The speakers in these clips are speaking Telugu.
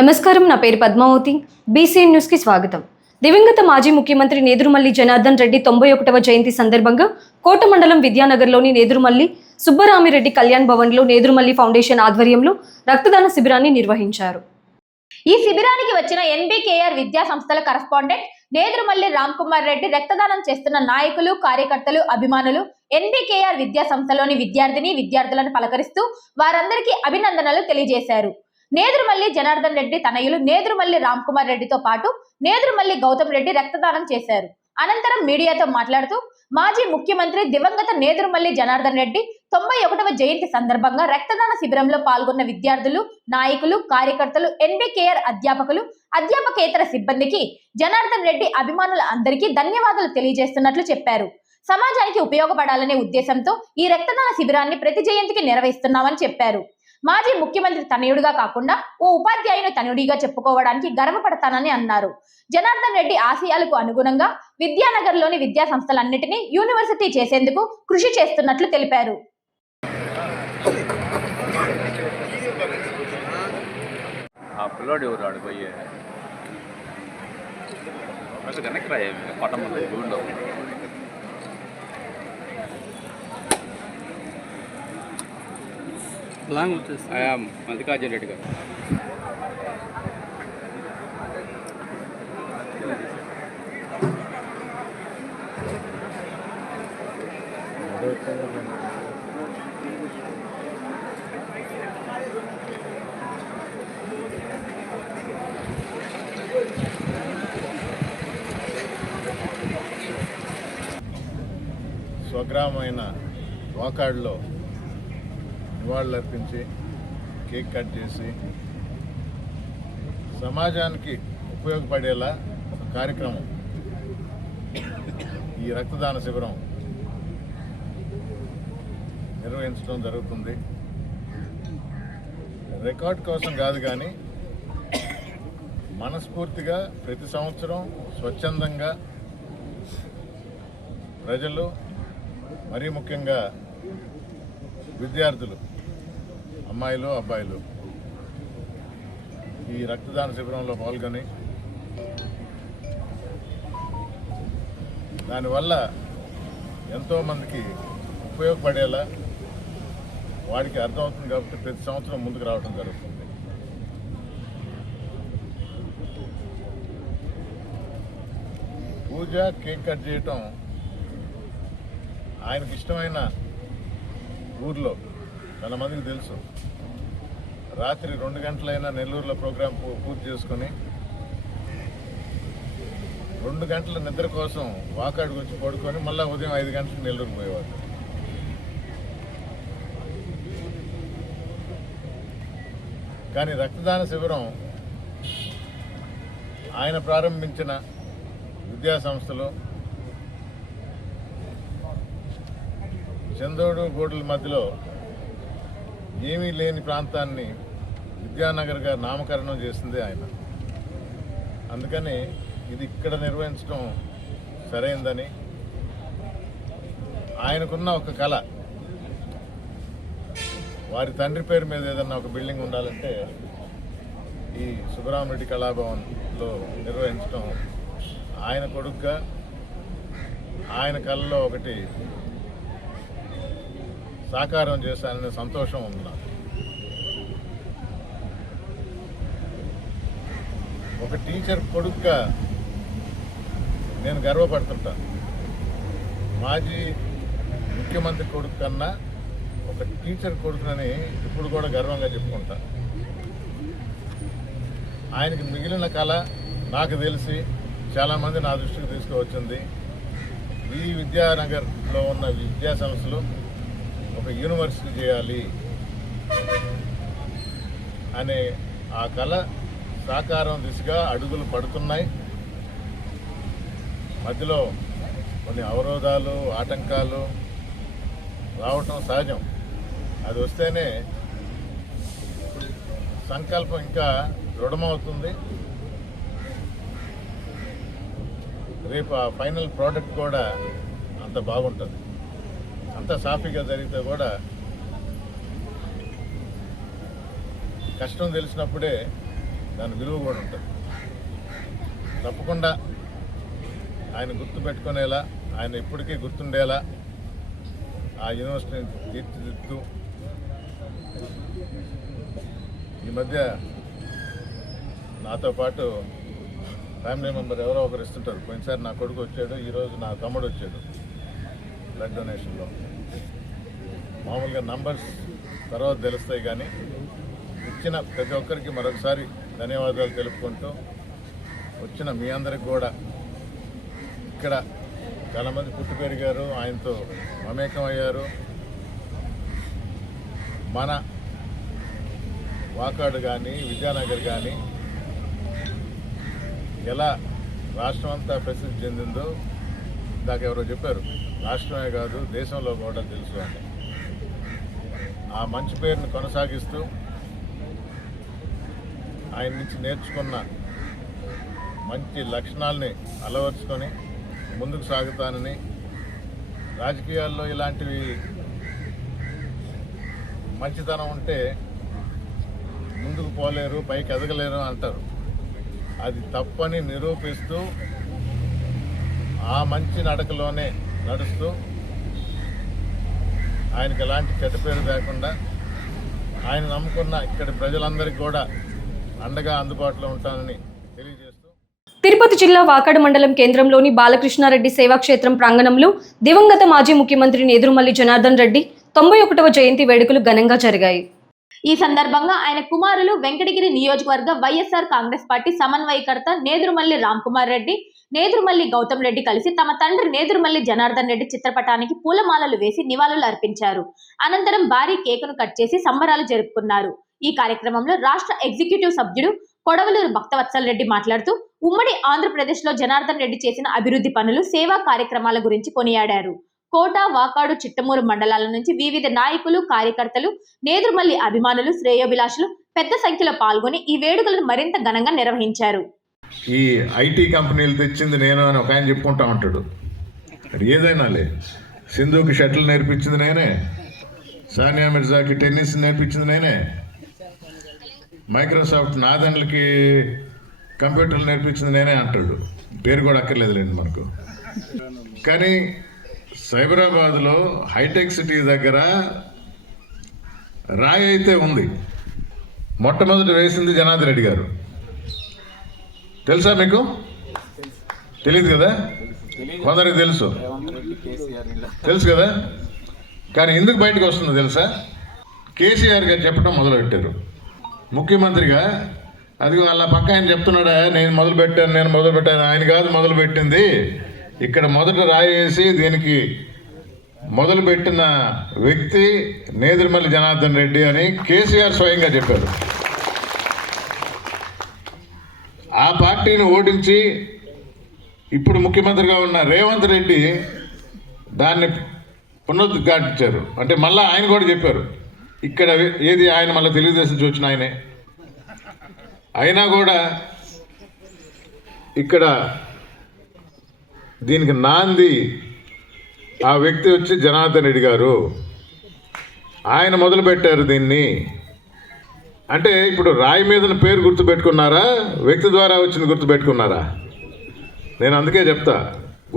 నమస్కారం, నా పేరు పద్మావతి. బీసీఎన్ న్యూస్ కి స్వాగతం. దివంగత మాజీ ముఖ్యమంత్రి నేదురుమల్లి జనార్దన్ రెడ్డి 91వ జయంతి సందర్భంగా కోట మండలం విద్యానగర్లోని నేదురుమల్లి సుబ్బరామిరెడ్డి కళ్యాణ్ భవన్లో నేదురుమల్లి ఫౌండేషన్ ఆధ్వర్యంలో రక్తదాన శిబిరాన్ని నిర్వహించారు. ఈ శిబిరానికి వచ్చిన ఎన్బికేఆర్ విద్యా సంస్థల కరస్పాండెంట్ నేదురుమల్లి రామ్ కుమార్ రెడ్డి రక్తదానం చేస్తున్న నాయకులు, కార్యకర్తలు, అభిమానులు ఎన్బికేఆర్ విద్యా సంస్థలోని విద్యార్థులను పలకరిస్తూ వారందరికీ అభినందనలు తెలియజేశారు. నేదురుమల్లి జనార్దన్ రెడ్డి తనయులు నేదురుమల్లి రామ్ కుమార్ రెడ్డితో పాటు నేదురుమల్లి గౌతమ్ రెడ్డి రక్తదానం చేశారు. అనంతరం మీడియాతో మాట్లాడుతూ మాజీ ముఖ్యమంత్రి దివంగత నేదురుమల్లి జనార్దన్ రెడ్డి 91వ జయంతి సందర్భంగా రక్తదాన శిబిరంలో పాల్గొన్న విద్యార్థులు, నాయకులు, కార్యకర్తలు, ఎన్బికేఆర్ అధ్యాపకులు, అధ్యాపకేతర సిబ్బందికి జనార్దన్ రెడ్డి అభిమానుల అందరికీ ధన్యవాదాలు తెలియజేస్తున్నట్లు చెప్పారు. సమాజానికి ఉపయోగపడాలనే ఉద్దేశంతో ఈ రక్తదాన శిబిరాన్ని ప్రతి జయంతికి నిర్వహిస్తున్నామని చెప్పారు. మాజీ ముఖ్యమంత్రి తనయుడిగా కాకుండా ఓ ఉపాధ్యాయుని తనయుడిగా చెప్పుకోవడానికి గర్వపడతానని అన్నారు. జనార్దన్ రెడ్డి ఆశయాలకు అనుగుణంగా విద్యానగర్లోని విద్యా సంస్థలన్నిటినీ యూనివర్సిటీ చేసేందుకు కృషి చేస్తున్నట్లు తెలిపారు. మల్లికార్జున రెడ్డి గారు స్వగ్రామైన వాకాడులో నివాళులర్పించి కేక్ కట్ చేసి సమాజానికి ఉపయోగపడేలా ఒక కార్యక్రమం ఈ రక్తదాన శిబిరం నిర్వహించడం జరుగుతుంది. రికార్డ్ కోసం కాదు కానీ మనస్ఫూర్తిగా ప్రతి సంవత్సరం స్వచ్ఛందంగా ప్రజలు, మరీ ముఖ్యంగా విద్యార్థులు, అమ్మాయిలు, అబ్బాయిలు ఈ రక్తదాన శిబిరంలో పాల్గొని దానివల్ల ఎంతోమందికి ఉపయోగపడేలా వాడికి అర్థమవుతుంది కాబట్టి ప్రతి సంవత్సరం ముందుకు రావడం జరుగుతుంది. పూజ, కేక్ కట్ చేయటం ఆయనకి ఇష్టమైన ఊర్లో చాలా మందికి తెలుసు. రాత్రి 2 గంటలైనా నెల్లూరులో ప్రోగ్రాం పూర్తి చేసుకొని 2 గంటల నిద్ర కోసం వాకాడికి వచ్చి పడుకొని మళ్ళీ ఉదయం 5 గంటలకు నెల్లూరు పోయేవాడు. కానీ రక్తదాన శిబిరం ఆయన ప్రారంభించిన విద్యా సంస్థలు చందోడు గోడుల మధ్యలో ఏమీ లేని ప్రాంతాన్ని విద్యానగర్గా నామకరణం చేసింది ఆయన. అందుకని ఇది ఇక్కడ నిర్వహించడం సరైందని, ఆయనకున్న ఒక కళ, వారి తండ్రి పేరు మీద ఏదన్నా ఒక బిల్డింగ్ ఉండాలంటే ఈ సుబ్బరామిరెడ్డి కళాభవన్లో నిర్వహించడం ఆయన కొడుకుగా ఆయన కళలో ఒకటి సాకారం చేశాననే సంతోషం ఉంది నాకు. ఒక టీచర్ కొడుకుగా నేను గర్వపడుతుంటాను. మాజీ ముఖ్యమంత్రి కొడుకు కన్నా ఒక టీచర్ కొడుకునని ఇప్పుడు కూడా గర్వంగా చెప్పుకుంటా. ఆయనకి మిగిలిన కళ నాకు తెలిసి చాలామంది నా దృష్టికి తీసుకువచ్చింది. ఈ విద్యానగర్లో ఉన్న విద్యా సంస్థలు ఒక యూనివర్సిటీ చేయాలి అనే ఆ కళ సాకారం దిశగా అడుగులు పడుతున్నాయి. మధ్యలో కొన్ని అవరోధాలు, ఆటంకాలు రావటం సహజం. అది వస్తేనే సంకల్పం ఇంకా దృఢమవుతుంది. రేపు ఆ ఫైనల్ ప్రోడక్ట్ కూడా అంత బాగుంటుంది. అంత సాఫీగా జరిగితే కూడా కష్టం తెలిసినప్పుడే దాని విలువ కూడా ఉంటుంది. తప్పకుండా ఆయన గుర్తుపెట్టుకునేలా, ఆయన ఇప్పటికీ గుర్తుండేలా ఆ యూనివర్సిటీని తీర్చిదిద్దుతూ ఈ మధ్య నాతో పాటు ఫ్యామిలీ మెంబర్ ఎవరో ఒకరు ఇస్తుంటారు. పోయినసారి నా కొడుకు వచ్చాడు, ఈరోజు నా తమ్ముడు వచ్చాడు బ్లడ్ డొనేషన్లో. మామూలుగా నంబర్స్ తర్వాత తెలుస్తాయి, కానీ ఇచ్చిన ప్రతి ఒక్కరికి మరొకసారి ధన్యవాదాలు తెలుపుకుంటూ, వచ్చిన మీ అందరికి కూడా ఇక్కడ చాలామంది పుట్టి పెరిగారు, ఆయనతో మమేకం అయ్యారు. మన వాకాడు కానీ విద్యానగర్ కానీ ఎలా రాష్ట్రం అంతా ప్రసిద్ధి చెందిందో ఇందాక ఎవరో చెప్పారు, రాష్ట్రమే కాదు దేశంలో కూడా తెలుసు అని. ఆ మంచి పేరుని కొనసాగిస్తూ ఆయన నుంచి నేర్చుకున్న మంచి లక్షణాలని అలవర్చుకొని ముందుకు సాగుతానని, రాజకీయాల్లో ఇలాంటివి మంచితనం ఉంటే ముందుకు పోలేరు, పైకి ఎదగలేరు అంటారు. అది తప్పని నిరూపిస్తూ ఆ మంచి నడకలోనే నడుస్తూ ఆయనకి ఎలాంటి చెడ్డ పేరు లేకుండా ఆయన నమ్ముకున్న ఇక్కడి ప్రజలందరికీ కూడా అండగా అందుబాటులో ఉంటానని తెలియజేస్తూ, తిరుపతి జిల్లా వాకాడు మండలం కేంద్రంలోని బాలకృష్ణారెడ్డి సేవాక్షేత్రం ప్రాంగణంలో దివంగత మాజీ ముఖ్యమంత్రి నేదురుమల్లి జనార్దన్ రెడ్డి 91వ జయంతి వేడుకలు ఘనంగా జరిగాయి. ఈ సందర్భంగా ఆయన కుమారులు వెంకటగిరి నియోజకవర్గ వైఎస్ఆర్ కాంగ్రెస్ పార్టీ సమన్వయకర్త నేదురుమల్లి రామ్కుమార్ రెడ్డి, నేదురుమల్లి గౌతమ్ రెడ్డి కలిసి తమ తండ్రి నేదురుమల్లి జనార్దన్ రెడ్డి చిత్రపటానికి పూలమాలలు వేసి నివాళులు అర్పించారు. అనంతరం భారీ కేకును కట్ చేసి సంబరాలు జరుపుకున్నారు. ఈ కార్యక్రమంలో రాష్ట్ర ఎగ్జిక్యూటివ్ సభ్యుడు కొడవలూరు భక్తవత్సల్ రెడ్డి మాట్లాడుతూ ఉమ్మడి ఆంధ్రప్రదేశ్లో జనార్దన్ రెడ్డి చేసిన అభివృద్ధి పనులు, సేవా కార్యక్రమాల గురించి కొనియాడారు. కోట, వాకాడు, చిట్టమూరు మండలాల నుంచి వివిధ నాయకులు, కార్యకర్తలు, నేదురుమల్లి అభిమానులు, శ్రేయోభిలాషులు పెద్ద సంఖ్యలో పాల్గొని ఈ వేడుకలను మరింత ఘనంగా నిర్వహించారు. ఈ ఐటీ కంపెనీలు తెచ్చింది నేను అని ఒక ఆయన చెప్పుకుంటా ఉంటాడు. ఏదైనా లే, సింధుకి షటిల్ నేర్పించింది నేనే, సానియా మిర్జాకి టెన్నిస్ నేర్పించింది నేనే, మైక్రోసాఫ్ట్ నాదన్లకి కంప్యూటర్లు నేర్పించింది నేనే అంటాడు. పేరు కూడా అక్కర్లేదులేండి మనకు. కానీ సైబరాబాద్లో హైటెక్ సిటీ దగ్గర రాయి అయితే ఉంది. మొట్టమొదటి వేసింది జనార్దన్ రెడ్డి గారు. తెలుసా మీకు? తెలియదు కదా? కొందరికి తెలుసు కదా. కానీ ఎందుకు బయటకు వస్తుందో తెలుసా? కేసీఆర్ గారు చెప్పడం మొదలుపెట్టారు. ముఖ్యమంత్రిగా అది వాళ్ళ పక్క ఆయన చెప్తున్నాడా, నేను మొదలుపెట్టాను. ఆయన కాదు మొదలుపెట్టింది, ఇక్కడ మొదట రాయి వేసి దీనికి మొదలుపెట్టిన వ్యక్తి నేదురుమల్లి జనార్దన్ రెడ్డి అని కేసీఆర్ స్వయంగా చెప్పారు. ఆ పార్టీని ఓడించి ఇప్పుడు ముఖ్యమంత్రిగా ఉన్న రేవంత్ రెడ్డి దాన్ని పునరుద్ఘాటించారు. అంటే మళ్ళీ ఆయన కూడా చెప్పారు, ఇక్కడ ఏది ఆయన మళ్ళీ తెలుగుదేశం నుంచి వచ్చిన ఆయనే. అయినా కూడా ఇక్కడ దీనికి నాంది ఆ వ్యక్తి వచ్చి జనార్దన్ రెడ్డి గారు. ఆయన మొదలుపెట్టారు దీన్ని. అంటే ఇప్పుడు రాయి మీద పేరు గుర్తుపెట్టుకున్నారా, వ్యక్తి ద్వారా వచ్చింది గుర్తుపెట్టుకున్నారా? నేను అందుకే చెప్తా,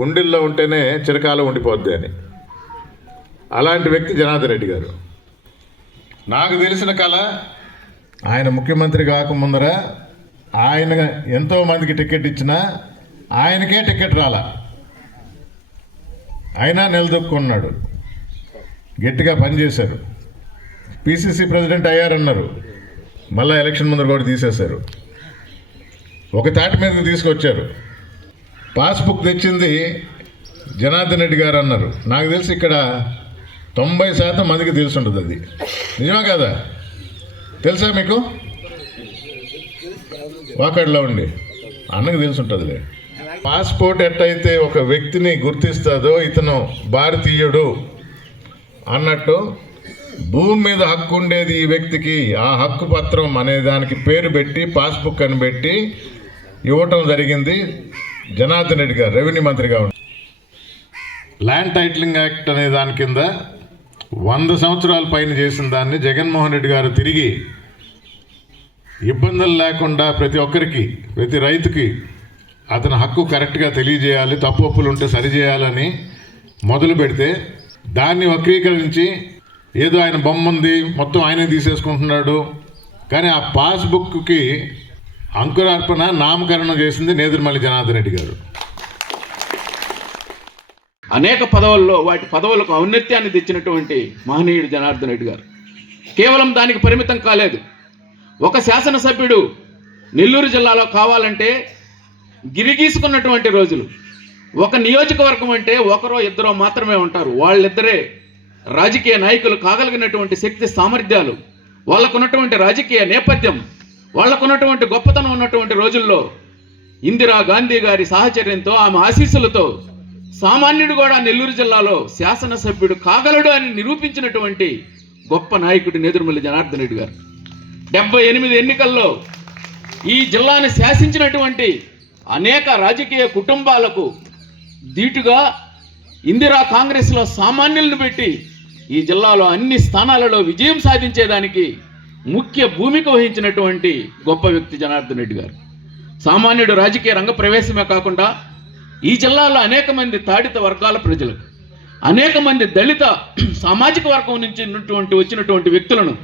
గుండెల్లో ఉంటేనే చిరకాలం ఉండిపోద్ది అని. అలాంటి వ్యక్తి జనార్దన్ రెడ్డి గారు. నాకు తెలిసిన కళ, ఆయన ముఖ్యమంత్రి కాకముందర ఆయన ఎంతోమందికి టికెట్ ఇచ్చినా ఆయనకే టికెట్ రాలా. అయినా నిలదొక్కున్నాడు, గట్టిగా పనిచేశారు. పిసిసి ప్రెసిడెంట్ అయ్యారన్నారు, మళ్ళీ ఎలక్షన్ ముందర కూడా తీసేశారు. ఒక తాటి మీద తీసుకొచ్చారు. పాస్బుక్ తెచ్చింది జనార్దన్ రెడ్డి గారు అన్నారు. నాకు తెలిసి ఇక్కడ 90% మందికి తెలిసి ఉంటుంది. అది నిజమా కదా? తెలుసా మీకు? వాకాడులో ఉండి అన్నకు తెలిసి ఉంటుందిలే. పాస్పోర్ట్ ఎట్టయితే ఒక వ్యక్తిని గుర్తిస్తుందో ఇతను భారతీయుడు అన్నట్టు భూమి మీద హక్కు ఉండేది ఈ వ్యక్తికి. ఆ హక్కు పత్రం అనే దానికి పేరు పెట్టి పాస్బుక్ అని పెట్టి ఇవ్వటం జరిగింది. జనార్దన్ రెడ్డి గారు రెవెన్యూ మంత్రిగా ఉన్నారు. ల్యాండ్ టైటిలింగ్ యాక్ట్ అనే దాని కింద 100 సంవత్సరాల పైన చేసిన దాన్ని జగన్మోహన్ రెడ్డి గారు తిరిగి ఇబ్బందులు లేకుండా ప్రతి ఒక్కరికి, ప్రతి రైతుకి అతని హక్కు కరెక్ట్గా తెలియజేయాలి, తప్పు ఒప్పులు ఉంటే సరిచేయాలని మొదలు పెడితే దాన్ని వక్రీకరించి ఏదో ఆయన బొమ్మ ఉంది మొత్తం ఆయనే తీసేసుకుంటున్నాడు. కానీ ఆ పాస్బుక్కి అంకురార్పణ నామకరణం చేసింది నేదురుమల్లి జనార్దన్ రెడ్డి గారు. అనేక పదవుల్లో వాటి పదవులకు ఔన్నత్యాన్ని తెచ్చినటువంటి మహనీయుడు జనార్దన్ రెడ్డి గారు కేవలం దానికి పరిమితం కాలేదు. ఒక శాసనసభ్యుడు నెల్లూరు జిల్లాలో కావాలంటే గిరిగీసుకున్నటువంటి రోజులు. ఒక నియోజకవర్గం అంటే ఒకరో ఇద్దరో మాత్రమే ఉంటారు. వాళ్ళిద్దరే రాజకీయ నాయకులు కాగలిగినటువంటి శక్తి సామర్థ్యాలు, వాళ్ళకున్నటువంటి రాజకీయ నేపథ్యం, వాళ్ళకున్నటువంటి గొప్పతనం ఉన్నటువంటి రోజుల్లో ఇందిరా గాంధీ గారి సాహచర్యంతో, ఆమె ఆశీస్సులతో సామాన్యుడు కూడా నెల్లూరు జిల్లాలో శాసనసభ్యుడు కాగలడు అని నిరూపించినటువంటి గొప్ప నాయకుడు నేదురుమల్లి జనార్దన్ రెడ్డి గారు. 78 ఎన్నికల్లో ఈ జిల్లాను శాసించినటువంటి అనేక రాజకీయ కుటుంబాలకు ధీటుగా ఇందిరా కాంగ్రెస్లో సామాన్యులను పెట్టి ఈ జిల్లాలో అన్ని స్థానాలలో విజయం సాధించేదానికి ముఖ్య భూమిక వహించినటువంటి గొప్ప వ్యక్తి జనార్దన్ రెడ్డి గారు. సామాన్యుడు రాజకీయ రంగ ప్రవేశమే కాకుండా ఈ జిల్లాలో అనేక మంది తాడిత వర్గాల ప్రజలకు, అనేక మంది దళిత సామాజిక వర్గం నుంచి వచ్చినటువంటి వ్యక్తులను,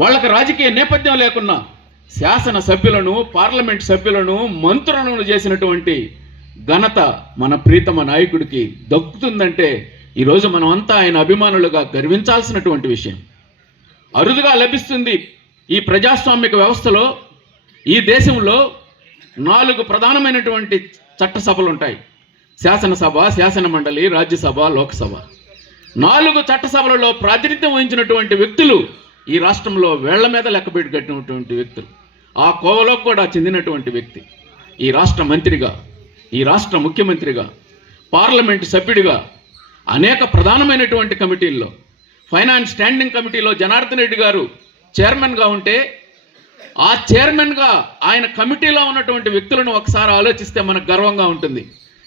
వాళ్ళకి రాజకీయ నేపథ్యం లేకున్నా శాసన సభ్యులను, పార్లమెంట్ సభ్యులను, మంత్రులను చేసినటువంటి ఘనత మన ప్రీతమ నాయకుడికి దక్కుతుందంటే ఈరోజు మనమంతా ఆయన అభిమానులుగా గర్వించాల్సినటువంటి విషయం. అరుదుగా లభిస్తుంది. ఈ ప్రజాస్వామిక వ్యవస్థలో ఈ దేశంలో 4 ప్రధానమైనటువంటి చట్టసభలు ఉంటాయి. శాసనసభ, శాసన మండలి, రాజ్యసభ, లోక్సభ. 4 చట్టసభలలో ప్రాతినిధ్యం వహించినటువంటి వ్యక్తులు ఈ రాష్ట్రంలో వేళ్ల మీద లెక్కపెట్టి కట్టినటువంటి వ్యక్తులు. ఆ కోవలో కూడా చెందినటువంటి వ్యక్తి ఈ రాష్ట్ర మంత్రిగా, ఈ రాష్ట్ర ముఖ్యమంత్రిగా, పార్లమెంటు సభ్యుడిగా అనేక ప్రధానమైనటువంటి కమిటీల్లో, ఫైనాన్స్ స్టాండింగ్ కమిటీలో జనార్దన్ రెడ్డి గారు చైర్మన్గా ఉంటే ఆ చైర్మన్గా ఆయన కమిటీలో ఉన్నటువంటి వ్యక్తులను ఒకసారి ఆలోచిస్తే మనకు గర్వంగా ఉంటుంది.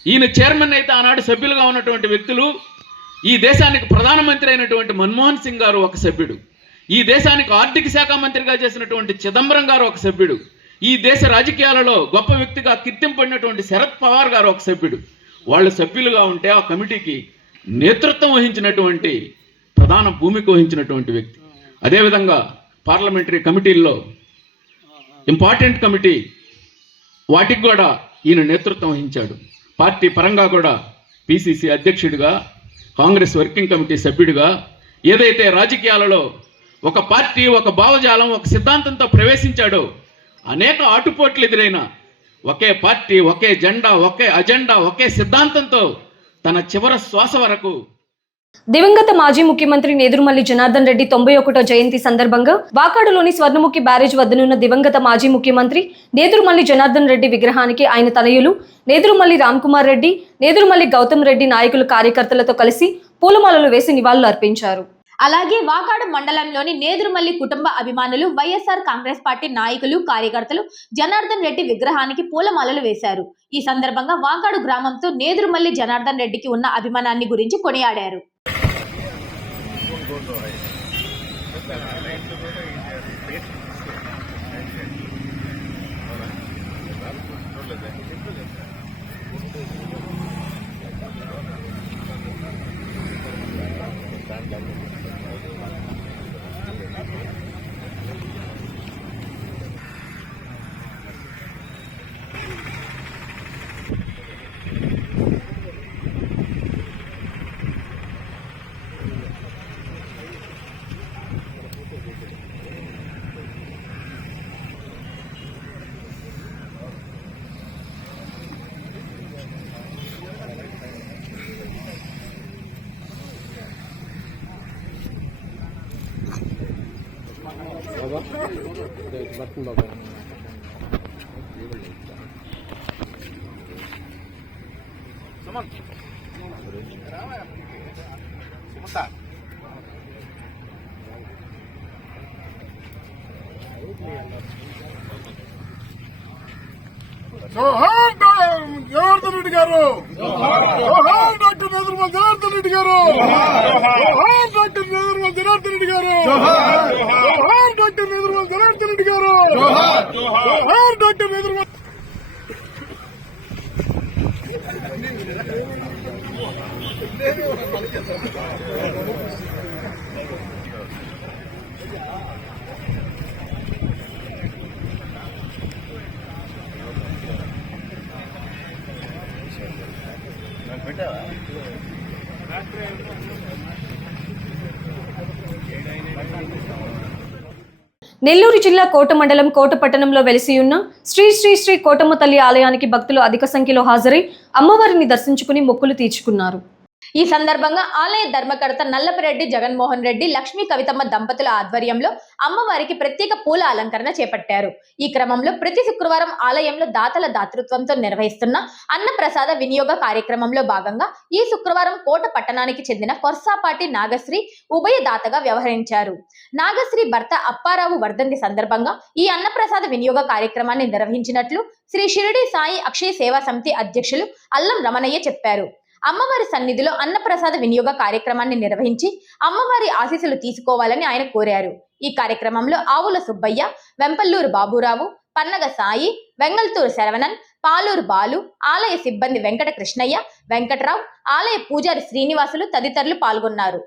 ఈయన చైర్మన్ అయితే ఆనాడు సభ్యులుగా ఉన్నటువంటి వ్యక్తులు, ఈ దేశానికి ప్రధానమంత్రి అయినటువంటి మన్మోహన్ సింగ్ గారు ఒక సభ్యుడు, ఈ దేశానికి ఆర్థిక శాఖ మంత్రిగా చేసినటువంటి చిదంబరం గారు ఒక సభ్యుడు, ఈ దేశ రాజకీయాలలో గొప్ప వ్యక్తిగా కీర్తింపడినటువంటి శరద్ పవార్ గారు ఒక సభ్యుడు. వాళ్ళు సభ్యులుగా ఉంటే ఆ కమిటీకి నేతృత్వం వహించినటువంటి, ప్రధాన భూమిక వహించినటువంటి వ్యక్తి. అదేవిధంగా పార్లమెంటరీ కమిటీల్లో ఇంపార్టెంట్ కమిటీ వాటికి కూడా ఈయన నేతృత్వం వహించాడు. పార్టీ పరంగా కూడా పిసిసి అధ్యక్షుడిగా, కాంగ్రెస్ వర్కింగ్ కమిటీ సభ్యుడిగా, ఏదైతే రాజకీయాలలో ఒక పార్టీ, ఒక భావజాలం, ఒక సిద్ధాంతంతో ప్రవేశించాడో అనేక ఆటుపోట్లు ఎదురైన ఒకే పార్టీ, ఒకే జెండా, ఒకే అజెండా, ఒకే సిద్ధాంతంతో తన చివరి శ్వాస వరకు. దివంగత మాజీ ముఖ్యమంత్రి నేదురుమల్లి జనార్దన్ రెడ్డి 91వ జయంతి సందర్భంగా వాకాడులోని స్వర్ణముఖి బ్యారేజ్ వద్దనున్న దివంగత మాజీ ముఖ్యమంత్రి నేదురుమల్లి జనార్దన్ రెడ్డి విగ్రహానికి ఆయన తనయులు నేదురుమల్లి రామ్కుమార్ రెడ్డి, నేదురుమల్లి గౌతమ్ రెడ్డి నాయకులు, కార్యకర్తలతో కలిసి పూలమాలలు వేసి నివాళులు అర్పించారు. అలాగే వాకాడు మండలంలోని నేదురుమల్లి కుటుంబ అభిమానులు, వైఎస్ఆర్ కాంగ్రెస్ పార్టీ నాయకులు, కార్యకర్తలు జనార్దన్ రెడ్డి విగ్రహానికి పూలమాలలు వేశారు. ఈ సందర్భంగా వాకాడు గ్రామంతో నేదురుమల్లి జనార్దన్ రెడ్డికి ఉన్న అభిమానాన్ని గురించి కొనియాడారు. జోహార్ జనార్దన్ రెడ్డి గారు, జోహార్ డాక్టర్ నేదురుమల్లి జనార్దన్ రెడ్డి గారు, జోహార్ డాక్టర్ నేదురుమల్లి జనార్దన్ రెడ్డి గారు, జోహార్ డాక్టర్ నేదురుమల్లి జనార్దన్ రెడ్డి గారు, జోహార్ డాక్టర్ నేదురుమల్లి. నెల్లూరు జిల్లా కోట మండలం కోట పట్టణంలో వెలిసి ఉన్న శ్రీ శ్రీ శ్రీ కోటమ్మ తల్లి ఆలయానికి భక్తులు అధిక సంఖ్యలో హాజరై అమ్మవారిని దర్శించుకుని మొక్కులు తీర్చుకున్నారు. ఈ సందర్భంగా ఆలయ ధర్మకర్త నల్లపిరెడ్డి జగన్మోహన్ రెడ్డి లక్ష్మీ కవితమ్మ దంపతుల ఆధ్వర్యంలో అమ్మవారికి ప్రత్యేక పూల అలంకరణ చేపట్టారు. ఈ క్రమంలో ప్రతి శుక్రవారం ఆలయంలో దాతల దాతృత్వంతో నిర్వహిస్తున్న అన్నప్రసాద వినియోగ కార్యక్రమంలో భాగంగా ఈ శుక్రవారం కోట పట్టణానికి చెందిన కొర్సాపాటి నాగశ్రీ ఉభయదాతగా వ్యవహరించారు. నాగశ్రీ భర్త అప్పారావు వర్ధంతి సందర్భంగా ఈ అన్నప్రసాద వినియోగ కార్యక్రమాన్ని నిర్వహించినట్లు శ్రీ షిరిడి సాయి అక్షయ సేవా సమితి అధ్యక్షులు అల్లం రమణయ్య చెప్పారు. అమ్మవారి సన్నిధిలో అన్నప్రసాద వినియోగ కార్యక్రమాన్ని నిర్వహించి అమ్మవారి ఆశీస్సులు తీసుకోవాలని ఆయన కోరారు. ఈ కార్యక్రమంలో ఆవుల సుబ్బయ్య, వెంపల్లూరు బాబురావు, పన్నగ సాయి, వెంగల్తూరు శరవణన్, పాలూరు బాలు, ఆలయ సిబ్బంది వెంకట కృష్ణయ్య, వెంకట్రావు, ఆలయ పూజారి శ్రీనివాసులు తదితరులు పాల్గొన్నారు.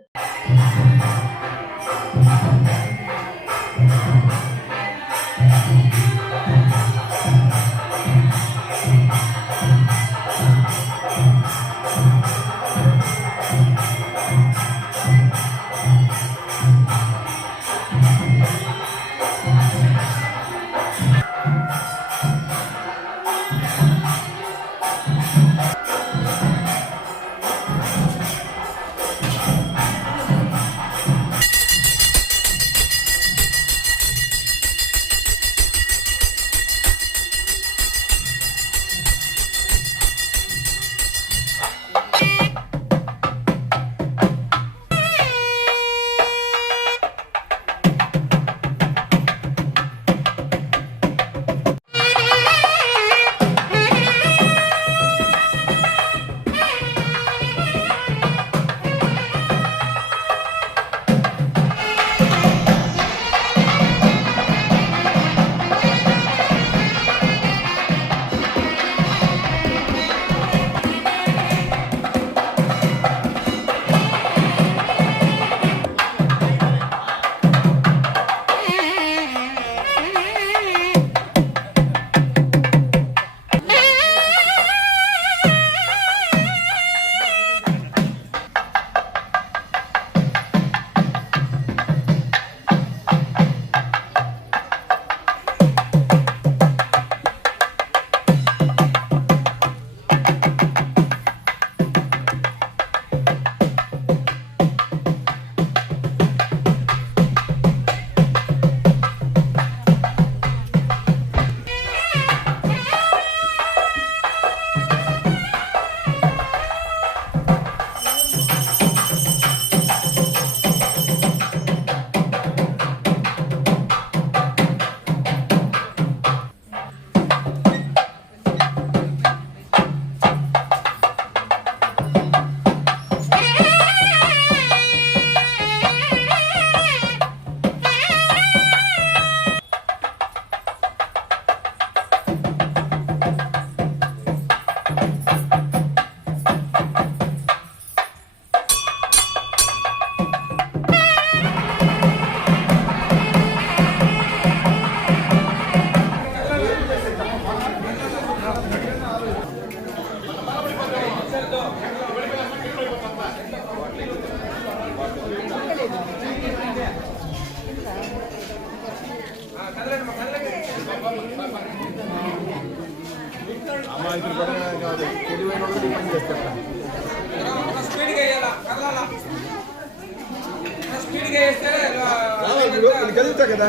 కదులుతా కదా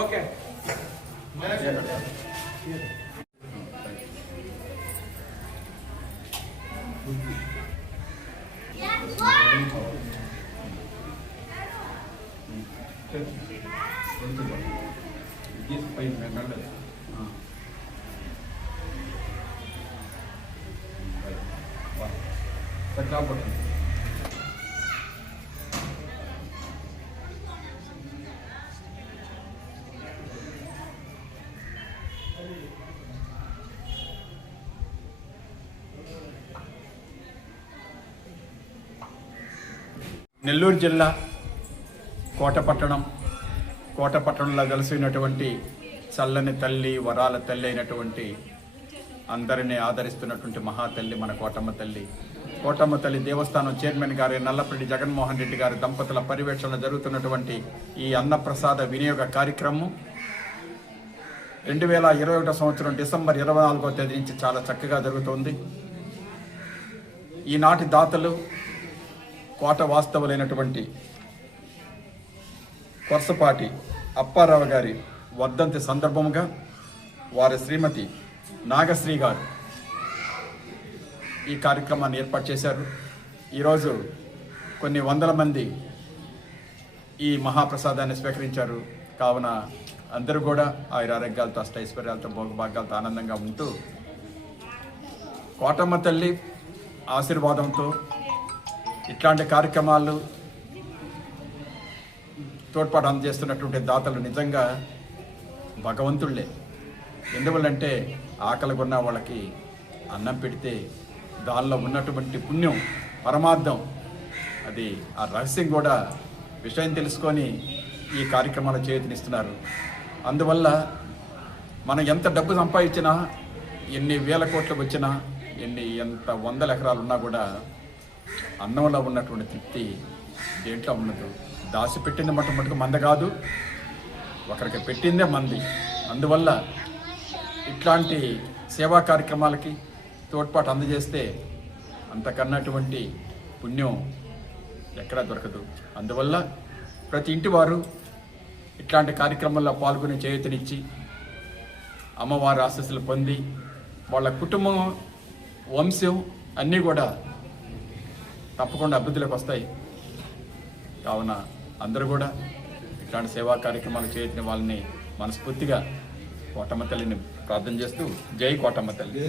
ఓకే. నెల్లూరు జిల్లా కోటపట్టణంలో వెలసినటువంటి చల్లని తల్లి, వరాల తల్లి అయినటువంటి అందరినీ ఆదరిస్తున్నటువంటి మహాతల్లి మన కోటమ్మ తల్లి. కోటమ్మ తల్లి దేవస్థానం చైర్మన్ గారి నల్లపరెడ్డి జగన్మోహన్ రెడ్డి గారి దంపతుల పర్యవేక్షణలో జరుగుతున్నటువంటి ఈ అన్నప్రసాద వినియోగ కార్యక్రమం 2021 సంవత్సరం డిసెంబర్ 24వ తేదీ నుంచి చాలా చక్కగా జరుగుతోంది. ఈనాటి దాతలు కోట వాస్తవులైనటువంటి కొరసపాటి అప్పారావు గారి వర్ధంతి సందర్భముగా వారి శ్రీమతి నాగశ్రీ గారు ఈ కార్యక్రమాన్ని ఏర్పాటు చేశారు. ఈరోజు కొన్ని వందల మంది ఈ మహాప్రసాదాన్ని స్వీకరించారు. కావున అందరూ కూడా ఆయురారోగ్యాలతో, అష్టైశ్వర్యాలతో, భోగభాగ్యాలతో ఆనందంగా ఉంటూ కోటమ్మ తల్లి ఆశీర్వాదంతో ఇట్లాంటి కార్యక్రమాలు తోడ్పాటు అందజేస్తున్నటువంటి దాతలు నిజంగా భగవంతుళ్ళే. ఎందువల్లంటే ఆకలి కొన్న వాళ్ళకి అన్నం పెడితే దానిలో ఉన్నటువంటి పుణ్యం, పరమార్థం, అది ఆ రహస్యం కూడా విషయం తెలుసుకొని ఈ కార్యక్రమాలు చేతినిస్తున్నారు. అందువల్ల మనం ఎంత డబ్బు సంపాదించినా, ఎన్ని వేల కోట్లు వచ్చినా, ఎంత వందల ఎకరాలు ఉన్నా కూడా అన్నంలో ఉన్నటువంటి తృప్తి దేంట్లో ఉండదు. దాచి పెట్టింది మటుకు మంద కాదు, ఒకరికి పెట్టిందే మంది. అందువల్ల ఇట్లాంటి సేవా కార్యక్రమాలకి తోడ్పాటు అందజేస్తే అంతకన్నటువంటి పుణ్యం ఎక్కడా దొరకదు. అందువల్ల ప్రతి ఇంటి వారు ఇట్లాంటి కార్యక్రమాల్లో పాల్గొని చేయూతనిచ్చి అమ్మవారి ఆశీస్సులు పొంది వాళ్ళ కుటుంబం, వంశం అన్నీ కూడా తప్పకుండా అభివృద్ధిలోకి వస్తాయి. కావున అందరూ కూడా ఇట్లాంటి సేవా కార్యక్రమాలు చేయని వాళ్ళని మనస్ఫూర్తిగా కోటమ్మ తల్లిని ప్రార్థన చేస్తూ జై కోటమ్మ తల్లి.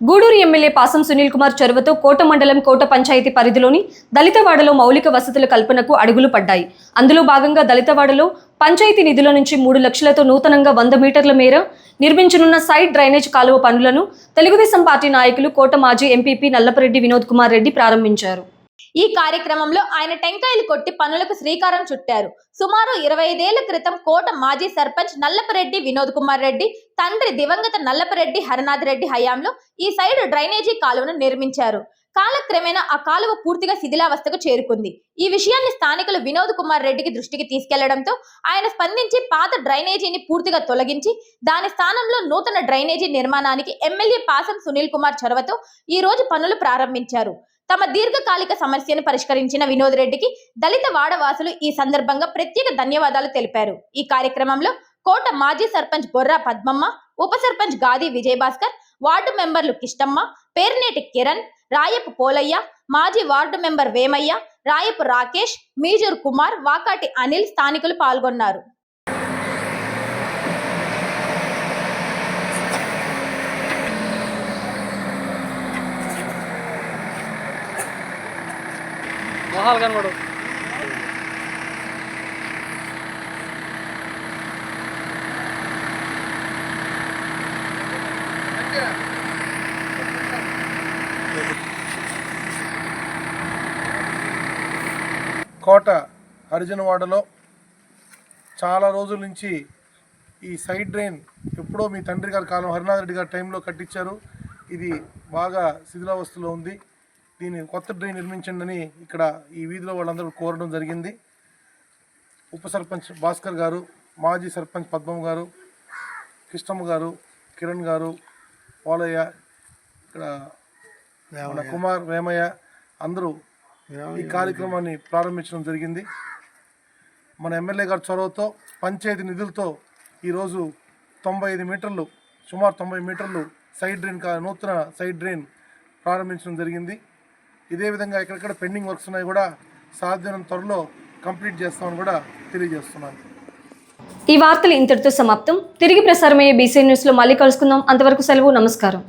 గూడూరు ఎమ్మెల్యే పాసం సునీల్ కుమార్ చొరవతో కోట మండలం కోట పంచాయతీ పరిధిలోని దళితవాడలో మౌలిక వసతుల కల్పనకు అడుగులు పడ్డాయి. అందులో భాగంగా దళితవాడలో పంచాయతీ నిధుల నుంచి 3 లక్షలతో నూతనంగా 100 మీటర్ల మేర నిర్మించనున్న సైడ్ డ్రైనేజ్ కాలువ పనులను తెలుగుదేశం పార్టీ నాయకులు కోట మాజీ ఎంపీపీ నల్లపరెడ్డి వినోద్ కుమార్ రెడ్డి ప్రారంభించారు. ఈ కార్యక్రమంలో ఆయన టెంకాయలు కొట్టి పనులకు శ్రీకారం చుట్టారు. సుమారు 25 ఏళ్ల క్రితం కోట మాజీ సర్పంచ్ నల్లపరెడ్డి వినోద్ కుమార్ రెడ్డి తండ్రి దివంగత నల్లపరెడ్డి హరనాథ్ రెడ్డి హయాంలో ఈ సైడ్ డ్రైనేజీ కాలువను నిర్మించారు. కాలక్రమేణా ఆ కాలువ పూర్తిగా శిథిలావస్థకు చేరుకుంది. ఈ విషయాన్ని స్థానికులు వినోద్ కుమార్ రెడ్డికి దృష్టికి తీసుకెళ్లడంతో ఆయన స్పందించి పాత డ్రైనేజీని పూర్తిగా తొలగించి దాని స్థానంలో నూతన డ్రైనేజీ నిర్మాణానికి ఎమ్మెల్యే పాసం సునీల్ కుమార్ చొరవతో ఈ రోజు పనులు ప్రారంభించారు. తమ దీర్ఘకాలిక సమస్యను పరిష్కరించిన వినోద్ రెడ్డికి దళిత వాడవాసులు ఈ సందర్భంగా ప్రత్యేక ధన్యవాదాలు తెలిపారు. ఈ కార్యక్రమంలో కోట మాజీ సర్పంచ్ బొర్రా పద్మమ్మ, ఉప సర్పంచ్ గాది విజయభాస్కర్, వార్డు మెంబర్లు కిష్టమ్మ, పేర్నేటి కిరణ్, రాయపు పోలయ్య, మాజీ వార్డు మెంబర్ వేమయ్య, రాయపు రాకేష్, మీజూర్ కుమార్, వాకాటి అనిల్ స్థానికులు పాల్గొన్నారు. కోట హరిజనవాడలో చాలా రోజుల నుంచి ఈ సైడ్ డ్రైన్ ఎప్పుడో మీ తండ్రి గారి కాలం హరినాథ్ రెడ్డి గారి టైంలో కట్టించారు. ఇది బాగా శిథిలావస్థలో ఉంది. దీన్ని కొత్త డ్రైన్ నిర్మించండి అని ఇక్కడ ఈ వీధిలో వాళ్ళందరూ కోరడం జరిగింది. ఉప సర్పంచ్ భాస్కర్ గారు, మాజీ సర్పంచ్ పద్మమ్మ గారు, కిష్టమ్మ గారు, కిరణ్ గారు, పోలయ్య, ఇక్కడ మన కుమార్, వేమయ్య అందరూ ఈ కార్యక్రమాన్ని ప్రారంభించడం జరిగింది. మన ఎమ్మెల్యే గారి చొరవతో పంచాయతీ నిధులతో ఈరోజు 95 మీటర్లు, సుమారు 90 మీటర్లు సైడ్ డ్రైన్ నూతన సైడ్ డ్రైన్ ప్రారంభించడం జరిగింది. ఇదే విధంగా ఎక్కడెక్కడ పెండింగ్ వర్క్స్ ఉన్నాయి కూడా సాధ్యమైనంత త్వరలో కంప్లీట్ చేస్తామని కూడా తెలియజేస్తున్నాను. ఈ వార్తలు ఇంతటితో సమాప్తం. తిరిగి ప్రసారమయ్యే బీసీ న్యూస్లో మళ్ళీ కలుసుకుందాం. అంతవరకు సెలవు. నమస్కారం.